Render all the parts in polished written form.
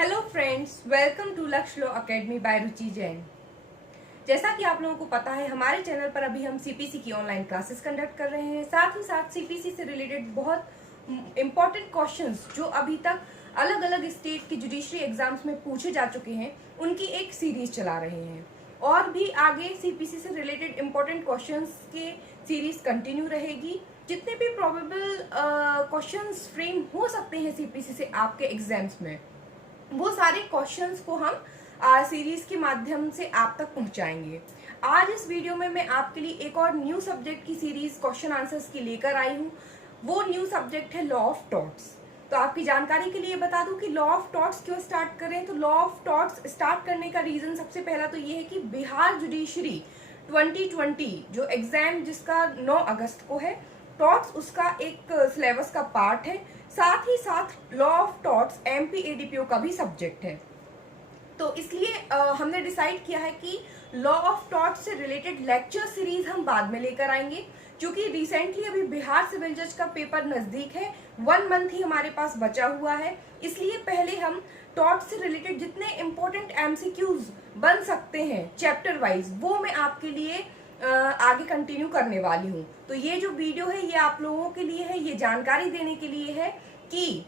Hello friends, welcome to लक्ष्य law academy bye रुचि जैन। जैसा कि आप लोगों को पता है, हमारे चैनल पर अभी हम सीपीसी की ऑनलाइन क्लासेस कंडक्ट कर रहे हैं। साथ ही साथ सीपीसी से रिलेटेड बहुत इंपॉर्टेंट क्वेश्चंस जो अभी तक अलग अलग स्टेट के जुडिशरी एग्जाम्स में पूछे जा चुके हैं, उनकी एक सीरीज चला रहे हैं। और भी आगे सीपीसी से रिलेटेड इंपॉर्टेंट क्वेश्चंस के सीरीज कंटिन्यू रहेगी। जितने भी प्रोबेबल क्वेश्चंस फ्रेम हो सकते हैं सीपीसी से आपके एग्जाम्स में, वो सारे क्वेश्चंस को हम सीरीज के माध्यम से आप तक पहुंचाएंगे। आज इस वीडियो में मैं आपके लिए एक और न्यू सब्जेक्ट की सीरीज क्वेश्चन आंसर्स की लेकर आई हूँ। वो न्यू सब्जेक्ट है लॉ ऑफ टॉर्ट्स। तो आपकी जानकारी के लिए बता दूं कि लॉ ऑफ टॉर्ट्स क्यों स्टार्ट करें। तो लॉ ऑफ टॉर्ट्स स्टार्ट करने का रीजन सबसे पहला तो ये है कि बिहार जुडिशरी 2020 जो एग्जाम जिसका 9 अगस्त को है, टॉर्ट्स उसका एक सिलेबस का पार्ट है। साथ ही साथ law of torts MP ADPO का भी सब्जेक्ट है। तो इसलिए हमने डिसाइड किया है कि लॉ ऑफ टॉर्ट्स से रिलेटेड लेक्चर सीरीज हम बाद में लेकर आएंगे। क्योंकि रिसेंटली अभी बिहार सिविल जज का पेपर नजदीक है, 1 मंथ ही हमारे पास बचा हुआ है। इसलिए पहले हम टॉर्ट्स से रिलेटेड जितने इंपॉर्टेंट एमसीक्यूज बन सकते हैं चैप्टर वाइज, वो मैं आपके लिए आगे कंटिन्यू करने वाली हूँ। तो ये जो वीडियो है ये आप लोगों के लिए है, ये जानकारी देने के लिए है कि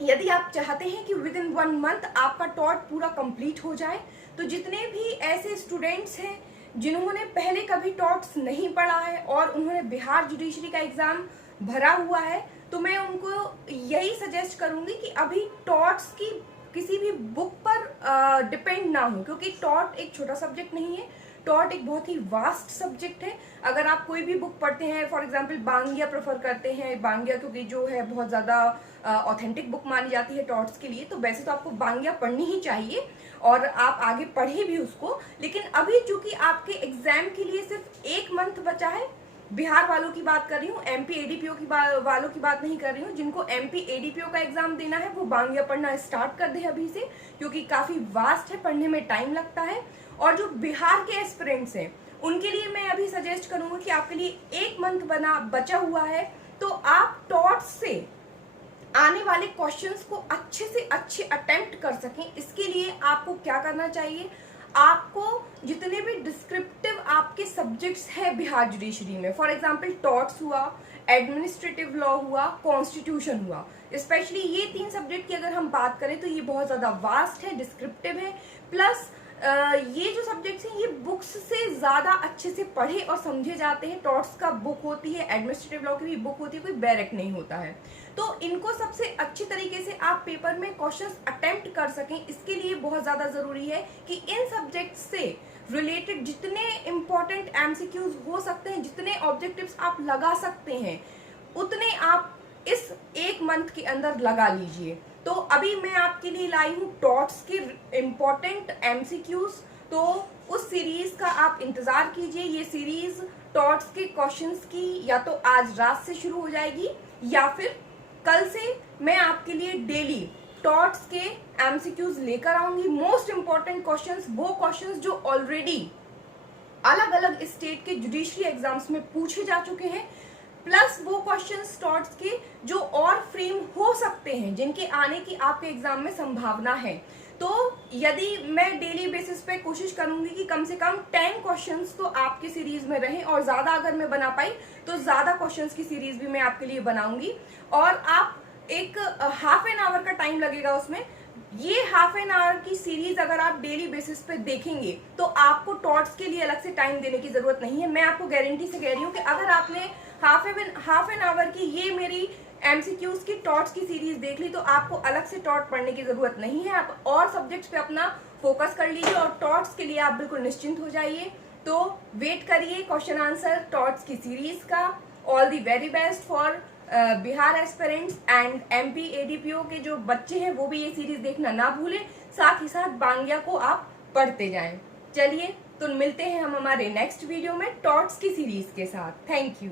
यदि आप चाहते हैं कि विद इन 1 मंथ आपका टॉर्ट पूरा कंप्लीट हो जाए, तो जितने भी ऐसे स्टूडेंट्स हैं जिन्होंने पहले कभी टॉर्ट्स नहीं पढ़ा है और उन्होंने बिहार जुडिशरी का एग्जाम भरा हुआ है, तो मैं उनको यही सजेस्ट करूंगी कि अभी टॉर्ट्स की किसी भी बुक पर डिपेंड ना हो। क्योंकि टॉर्ट एक छोटा सब्जेक्ट नहीं है, टॉर्ट एक बहुत ही वास्ट सब्जेक्ट है। अगर आप कोई भी बुक पढ़ते हैं, फॉर एग्जांपल बांग्या प्रेफर करते हैं, बांग्या क्योंकि जो है बहुत ज़्यादा ऑथेंटिक बुक मानी जाती है टॉर्ट्स के लिए, तो वैसे तो आपको बांग्या पढ़नी ही चाहिए और आप आगे पढ़े भी उसको। लेकिन अभी चूंकि आपके एग्जाम के लिए सिर्फ 1 मंथ बचा है, बिहार वालों की बात कर रही हूँ, एमपी एडीपीओ की वालों की बात नहीं कर रही हूँ। जिनको एमपी एडीपीओ का एग्जाम देना है वो बांग्या पढ़ना स्टार्ट कर दे अभी से, क्योंकि काफी वास्ट है, पढ़ने में टाइम लगता है। और जो बिहार के एस्पिरेंट्स हैं उनके लिए मैं अभी सजेस्ट करूंगी कि आपके लिए 1 मंथ बचा हुआ है, तो आप टॉर्ट्स से आने वाले क्वेश्चंस को अच्छे से अच्छे अटेम्प्ट कर सकें। इसके लिए आपको क्या करना चाहिए, आपको जितने भी डिस्क्रिप्टिव आपके सब्जेक्ट्स हैं बिहार जुडिशरी में, फॉर एग्जांपल टॉर्ट्स हुआ, एडमिनिस्ट्रेटिव लॉ हुआ, कॉन्स्टिट्यूशन हुआ, स्पेशली ये 3 सब्जेक्ट की अगर हम बात करें तो ये बहुत ज्यादा वास्ट है, डिस्क्रिप्टिव है। प्लस ये जो सब्जेक्ट्स हैं ये बुक्स से ज्यादा अच्छे से पढ़े और समझे जाते हैं। टॉर्ट्स का बुक होती है, एडमिनिस्ट्रेटिव लॉ की भी बुक होती है, कोई बैरक नहीं होता है। तो इनको सबसे अच्छी तरीके से आप पेपर में क्वेश्चंस अटेम्प्ट कर सकें, इसके लिए बहुत ज्यादा जरूरी है कि इन सब्जेक्ट से रिलेटेड जितने इंपॉर्टेंट एमसीक्यूज हो सकते हैं, जितने ऑब्जेक्टिव्स आप लगा सकते हैं, उतने आप इस 1 मंथ के अंदर लगा लीजिए। तो अभी मैं आपके लिए लाई हूँ टॉर्ट्स के इम्पोर्टेंट एमसीक्यूज, तो उस सीरीज का आप इंतजार कीजिए। ये सीरीज टॉर्ट्स के क्वेश्चंस की या तो आज रात से शुरू हो जाएगी या फिर कल से मैं आपके लिए डेली टॉर्ट्स के एमसीक्यूज लेकर आऊंगी। मोस्ट इंपॉर्टेंट क्वेश्चंस, वो क्वेश्चंस जो ऑलरेडी अलग अलग स्टेट के जुडिशरी एग्जाम्स में पूछे जा चुके हैं, प्लस वो क्वेश्चंस टॉर्ट्स के जो और फ्रेम हो सकते हैं, जिनके आने की आपके एग्जाम में संभावना है। तो यदि मैं डेली बेसिस पे कोशिश करूंगी कि कम से कम 10 क्वेश्चंस तो आपके सीरीज में रहें, और ज्यादा अगर मैं बना पाई तो ज्यादा क्वेश्चंस की सीरीज भी मैं आपके लिए बनाऊंगी। और आप एक हाफ एन आवर का टाइम लगेगा उसमें। ये हाफ एन आवर की सीरीज अगर आप डेली बेसिस पे देखेंगे तो आपको टॉर्ट्स के लिए अलग से टाइम देने की जरूरत नहीं है। मैं आपको गारंटी से कह रही हूँ कि अगर आपने हाफ एन आवर की ये मेरी एमसीक्यूज की टॉर्ट्स की सीरीज देख ली, तो आपको अलग से टॉर्ट पढ़ने की जरूरत नहीं है। आप और सब्जेक्ट्स पे अपना फोकस कर लीजिए और टॉर्ट्स के लिए आप बिल्कुल निश्चिंत हो जाइए। तो वेट करिए क्वेश्चन आंसर टॉर्ट्स की सीरीज का। All the very best for Bihar aspirants and MP ADPO के जो बच्चे हैं, वो भी ये सीरीज देखना ना भूलें। साथ ही साथ बांग्या को आप पढ़ते जाएं। चलिए, तो मिलते हैं हम हमारे नेक्स्ट वीडियो में टॉर्ट्स की सीरीज के साथ। Thank you.